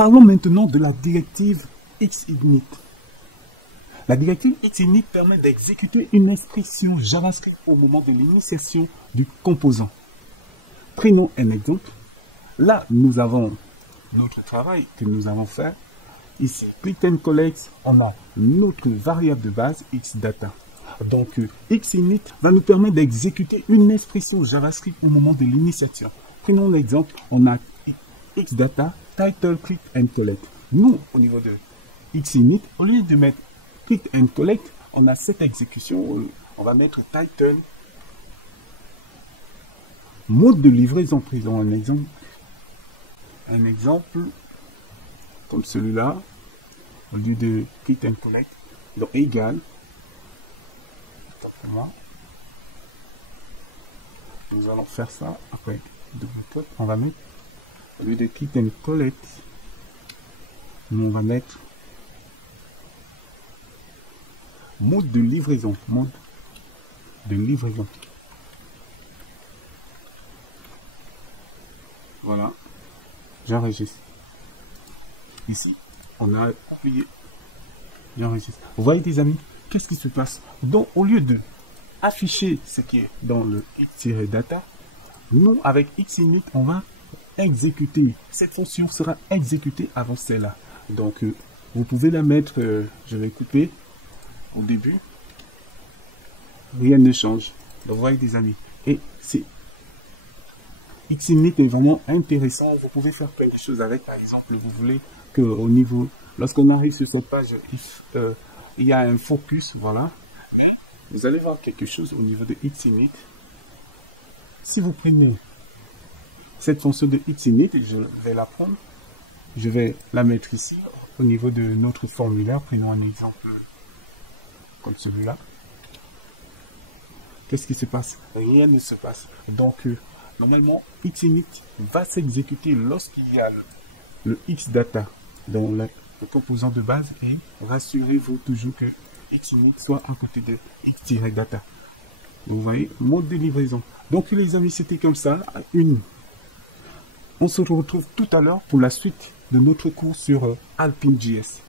Parlons maintenant de la directive Xinit. La directive Xinit permet d'exécuter une expression JavaScript au moment de l'initiation du composant. Prenons un exemple. Là, nous avons notre travail que nous allons faire. Ici, click and collect, on a notre variable de base xData. Donc, Xinit va nous permettre d'exécuter une expression JavaScript au moment de l'initiation. Prenons l'exemple, on a xData, title, click and collect. Nous, au niveau de Xinit, au lieu de mettre click and collect, on a cette exécution, on va mettre title, mode de livraison. Prenons un exemple comme celui-là, au lieu de click and collect, donc égal, nous allons faire ça, après double clic, on va mettre, au lieu de click and collect, nous on va mettre mode de livraison, Voilà, j'enregistre. Ici, on a appuyé. J'enregistre. Vous voyez, des amis, qu'est-ce qui se passe? Donc, au lieu de afficher ce qui est dans le x-data, nous, avec Xinit, on va exécuter. Cette fonction sera exécutée avant celle-là. Donc, vous pouvez la mettre, je vais couper au début. Rien ne change. Donc, vous voyez, des amis. Et c'est Xinit est vraiment intéressant. Vous pouvez faire plein de choses avec. Par exemple, vous voulez que au niveau, lorsqu'on arrive sur cette page, il y a un focus, voilà. Vous allez voir quelque chose au niveau de Xinit. Si vous prenez cette fonction de Xinit, je vais la prendre, je vais la mettre ici au niveau de notre formulaire. Prenons un exemple comme celui-là. Qu'est-ce qui se passe? Rien ne se passe. Donc, normalement, Xinit va s'exécuter lorsqu'il y a le xData dans le composant de base, et rassurez-vous toujours que Xinit soit à côté de x-data. Vous voyez, mode de livraison. Donc les amis, c'était comme ça. On se retrouve tout à l'heure pour la suite de notre cours sur Alpine.js.